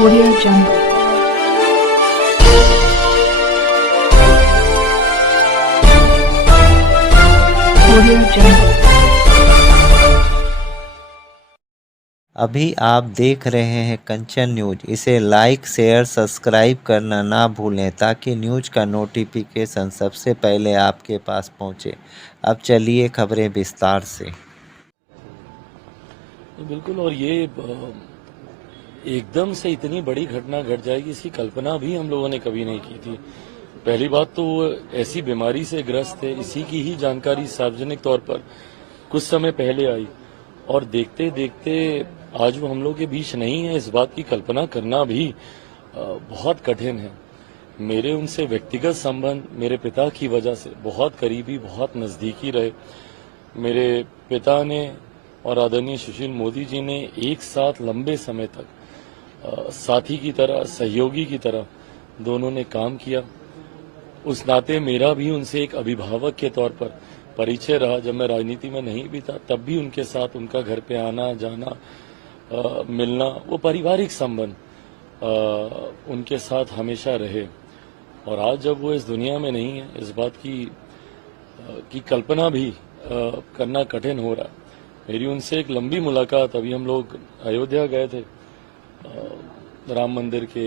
Audio Jungle. Audio Jungle. अभी आप देख रहे हैं कंचन न्यूज। इसे लाइक शेयर सब्सक्राइब करना ना भूलें ताकि न्यूज का नोटिफिकेशन सबसे पहले आपके पास पहुंचे। अब चलिए खबरें विस्तार से। बिल्कुल। और ये एकदम से इतनी बड़ी घटना घट जाएगी इसकी कल्पना भी हम लोगों ने कभी नहीं की थी। पहली बात तो वो ऐसी बीमारी से ग्रस्त है, इसी की ही जानकारी सार्वजनिक तौर पर कुछ समय पहले आई और देखते देखते आज वो हम लोग के बीच नहीं है। इस बात की कल्पना करना भी बहुत कठिन है। मेरे उनसे व्यक्तिगत संबंध मेरे पिता की वजह से बहुत करीबी, बहुत नजदीकी रहे। मेरे पिता ने और आदरणीय सुशील मोदी जी ने एक साथ लंबे समय तक साथी की तरह, सहयोगी की तरह दोनों ने काम किया। उस नाते मेरा भी उनसे एक अभिभावक के तौर पर परिचय रहा। जब मैं राजनीति में नहीं भी था तब भी उनके साथ उनका घर पे आना जाना, मिलना, वो पारिवारिक संबंध उनके साथ हमेशा रहे। और आज जब वो इस दुनिया में नहीं है, इस बात की कल्पना भी करना कठिन हो रहा है। मेरी उनसे एक लंबी मुलाकात, अभी हम लोग अयोध्या गए थे राम मंदिर के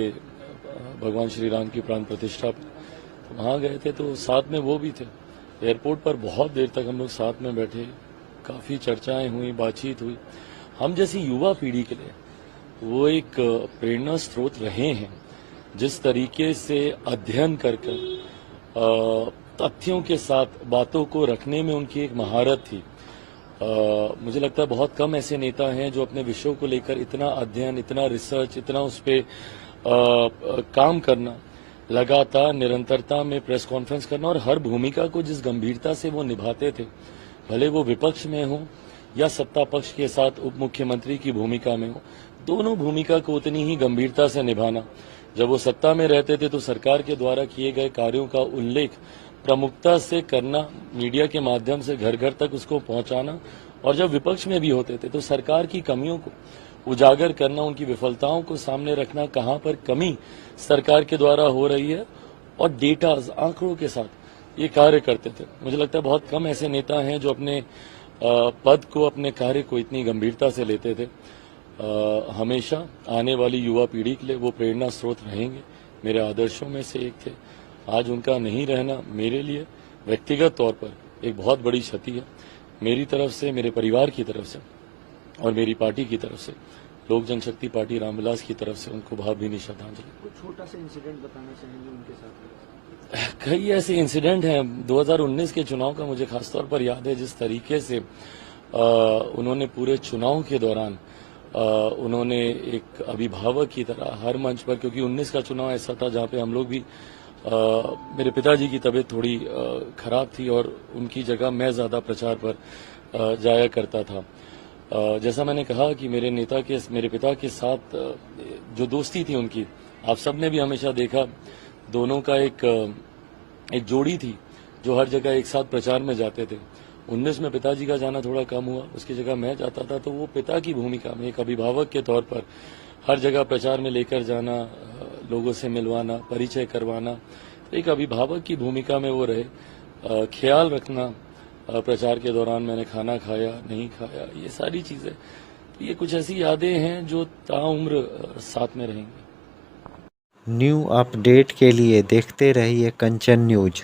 भगवान श्री राम की प्राण प्रतिष्ठा पर, तो वहाँ गए थे तो साथ में वो भी थे। एयरपोर्ट पर बहुत देर तक हम लोग साथ में बैठे, काफ़ी चर्चाएं हुई, बातचीत हुई। हम जैसी युवा पीढ़ी के लिए वो एक प्रेरणा स्रोत रहे हैं। जिस तरीके से अध्ययन कर तथ्यों के साथ बातों को रखने में उनकी एक महारत थी। मुझे लगता है बहुत कम ऐसे नेता हैं जो अपने विषयों को लेकर इतना अध्ययन, इतना रिसर्च, इतना उस पर काम करना, लगातार निरंतरता में प्रेस कॉन्फ्रेंस करना और हर भूमिका को जिस गंभीरता से वो निभाते थे, भले वो विपक्ष में हो या सत्ता पक्ष के साथ उप मुख्यमंत्री की भूमिका में हो, दोनों भूमिका को उतनी ही गंभीरता से निभाना। जब वो सत्ता में रहते थे तो सरकार के द्वारा किए गए कार्यों का उल्लेख प्रमुखता से करना, मीडिया के माध्यम से घर घर तक उसको पहुंचाना, और जब विपक्ष में भी होते थे तो सरकार की कमियों को उजागर करना, उनकी विफलताओं को सामने रखना, कहां पर कमी सरकार के द्वारा हो रही है, और डेटा, आंकड़ों के साथ ये कार्य करते थे। मुझे लगता है बहुत कम ऐसे नेता हैं जो अपने पद को, अपने कार्य को इतनी गंभीरता से लेते थे। हमेशा आने वाली युवा पीढ़ी के लिए वो प्रेरणा स्रोत रहेंगे। मेरे आदर्शों में से एक थे। आज उनका नहीं रहना मेरे लिए व्यक्तिगत तौर पर एक बहुत बड़ी क्षति है। मेरी तरफ से, मेरे परिवार की तरफ से और मेरी पार्टी की तरफ से, लोक जनशक्ति पार्टी रामविलास की तरफ से उनको भावभीनी श्रद्धांजलि। कुछ छोटा सा इंसिडेंट बताना चाहेंगे उनके साथ? कई ऐसे इंसिडेंट हैं। 2019 के चुनाव का मुझे खासतौर पर याद है, जिस तरीके से उन्होंने पूरे चुनाव के दौरान उन्होंने एक अभिभावक की तरह हर मंच पर, क्योंकि 19 का चुनाव ऐसा था जहाँ पे हम लोग भी मेरे पिताजी की तबीयत थोड़ी खराब थी और उनकी जगह मैं ज़्यादा प्रचार पर जाया करता था। जैसा मैंने कहा कि मेरे पिता के साथ जो दोस्ती थी उनकी, आप सबने भी हमेशा देखा, दोनों का एक जोड़ी थी जो हर जगह एक साथ प्रचार में जाते थे। 19 में पिताजी का जाना थोड़ा कम हुआ, उसकी जगह मैं जाता था, तो वो पिता की भूमिका में एक अभिभावक के तौर पर हर जगह प्रचार में लेकर जाना, लोगों से मिलवाना, परिचय करवाना, तो एक अभिभावक की भूमिका में वो रहे। ख्याल रखना प्रचार के दौरान, मैंने खाना खाया नहीं खाया, ये सारी चीज़ें, ये कुछ ऐसी यादें हैं जो ताउम्र साथ में रहेंगी। न्यू अपडेट के लिए देखते रहिए कंचन न्यूज।